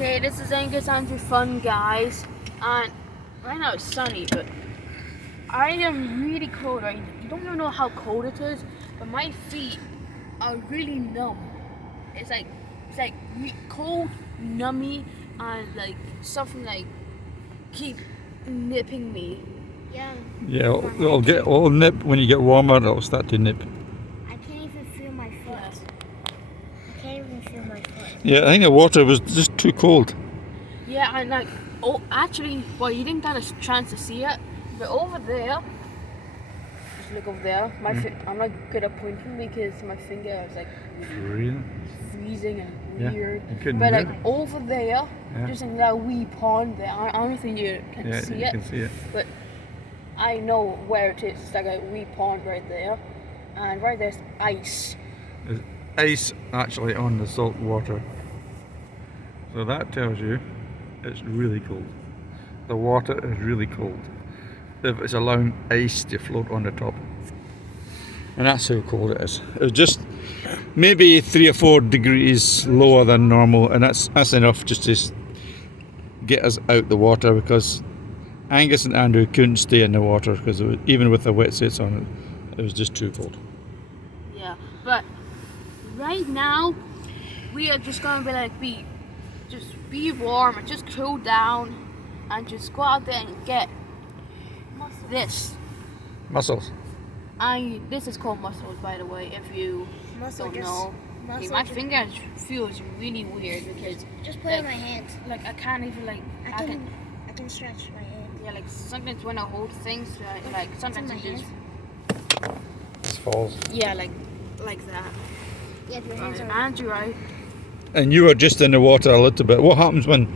Okay, this is Angus and Andrew Fun, guys. And right now it's sunny, but I am really cold. Right? You don't even know how cold it is, but my feet are really numb. It's like cold, nummy, and like something like keep nipping me. Yeah. Yeah, it'll nip when you get warmer. It'll start to nip. I can't even feel my foot. I can't even feel my foot. Yeah, I think the water was just too cold. Yeah, and like, actually, well, you didn't get a chance to see it, but over there, just look over there. I'm not good at pointing because my finger is like freezing and weird. But like over there, just in that wee pond there, I don't think you can see it. Can see it. But I know where it is. It's like a wee pond right there, and right there's ice. There's ice actually on the salt water. So that tells you it's really cold. The water is really cold. If it's allowing ice to float on the top. And that's how cold it is. It's just maybe 3 or 4 degrees lower than normal, and that's enough just to get us out the water, because Angus and Andrew couldn't stay in the water because even with the wetsuits on, it was just too cold. Yeah, but right now we are just gonna be warm and just cool down and just go out there and get this. Mussels. This is called mussels, by the way, if you don't know. Okay, my finger feels really weird because just put it in my hand. Like I can't even I can stretch my hand. Yeah, like sometimes when I hold things, like sometimes it just falls. Yeah, like that. Yeah, your hands are. Andrew, right? And you were just in the water a little bit. What happens when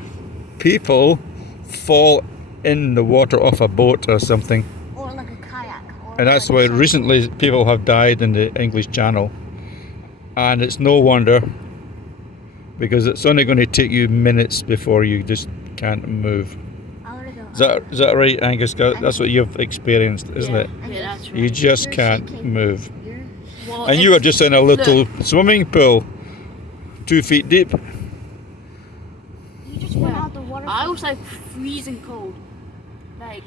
people fall in the water off a boat or something? Or like a kayak. And that's why recently people have died in the English Channel. And it's no wonder, because it's only going to take you minutes before you just can't move. Is that right, Angus? That's what you've experienced, isn't it? Yeah, that's right. You just can't move. Well, And you were just in a little swimming pool, 2 feet deep. You just went out the water. I was like freezing cold. Like,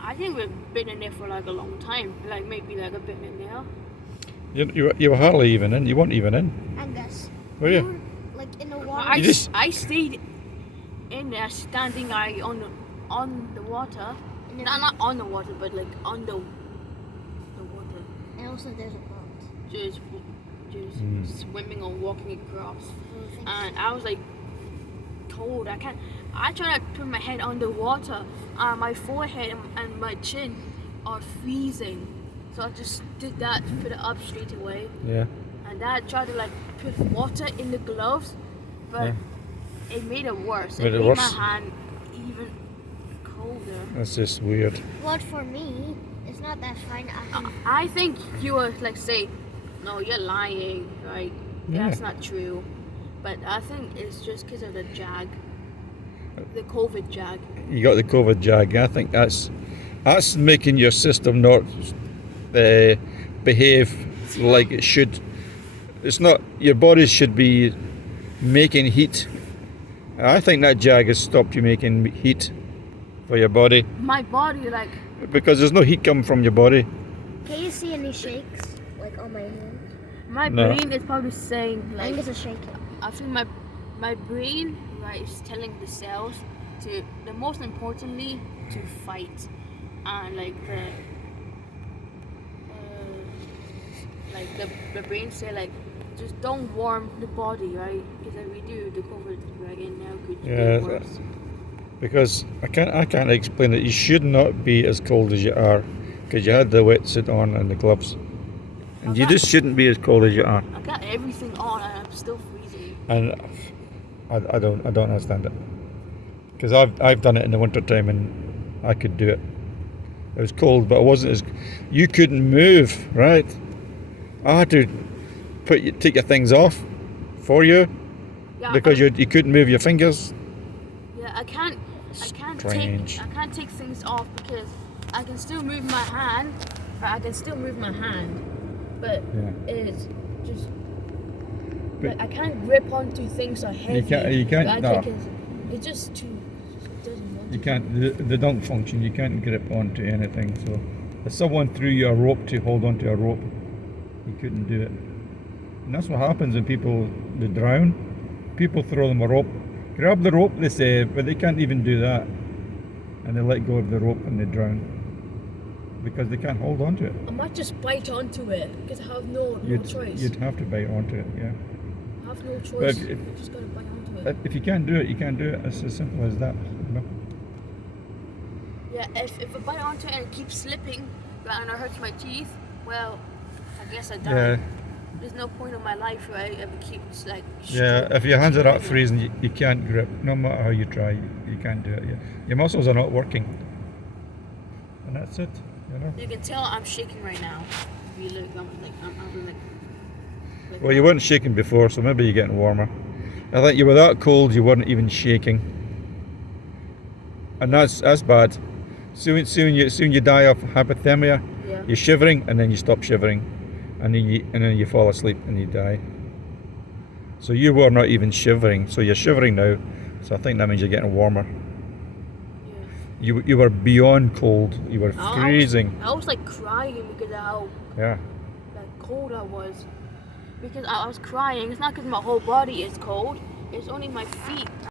I think we've been in there for like a long time. Like maybe like a bit in there. You were hardly even in. You weren't even in. Angus. Were you? Like in the water. I stayed in there, standing on the water. Not on the water, but like on the water. And also there's a boat. Just swimming or walking across. And I was like cold. I tried to put my head underwater. My forehead and my chin are freezing. So I just did that to put it up straight away. Yeah. And Dad tried to like put water in the gloves, but it made it worse. It made my hand even colder. That's just weird. Well, for me, it's not that fine. I think you would like say, no, you're lying, right? Yeah. That's not true. But I think it's just because of the jag, the COVID jag. You got the COVID jag. I think that's making your system not behave like it should. It's not. Your body should be making heat. I think that jag has stopped you making heat for your body. My body, like. Because there's no heat coming from your body. Can you see any shakes, like on my hand? My brain is probably saying like. Angus is shaking. I feel my brain is telling the cells to, the most importantly, to fight, and like the brain say like, just don't warm the body, right? Because if we do, the COVID right in now could get worse. Because I can't explain it. You should not be as cold as you are, because you had the wetsuit on and the gloves, and you just shouldn't be as cold as you are. I got everything on and I'm still freezing. And I don't understand it, because I've done it in the winter time and I could do it. It was cold, but it wasn't as. You couldn't move, right? I had to take your things off for you, because you couldn't move your fingers. Yeah, I can't take things off because I can still move my hand. But it's just Like I can't grip onto things or heavy. You can't. No. It's just too. It doesn't want You to. can't. They don't function. You can't grip onto anything. So, if someone threw you a rope to hold onto a rope, you couldn't do it. And that's what happens when people they drown. People throw them a rope, grab the rope, they say, but they can't even do that, and they let go of the rope and they drown because they can't hold onto it. I might just bite onto it because I have no choice. You'd have to bite onto it, yeah. I have no But choice. I just gotta bite onto it. If you can't do it, you can't do it. It's as simple as that. You know? Yeah, if I bite onto it and it keeps slipping and it hurts my teeth, well, I guess I die. Yeah. There's no point in my life, right? If it keeps like. Yeah, if your hands are up freezing, you can't grip. No matter how you try, you can't do it. Your muscles are not working, and that's it. You know. You can tell I'm shaking right now. If you look, I'm like. Well, you weren't shaking before, so maybe you're getting warmer. I think you were that cold, you weren't even shaking, and that's bad. Soon you die of hypothermia. Yeah. You're shivering, and then you stop shivering. And then you fall asleep and you die. So you were not even shivering. So you're shivering now. So I think that means you're getting warmer. Yeah. You were beyond cold. You were freezing. I was like crying because of how like cold I was. Because I was crying. It's not because my whole body is cold. It's only my feet.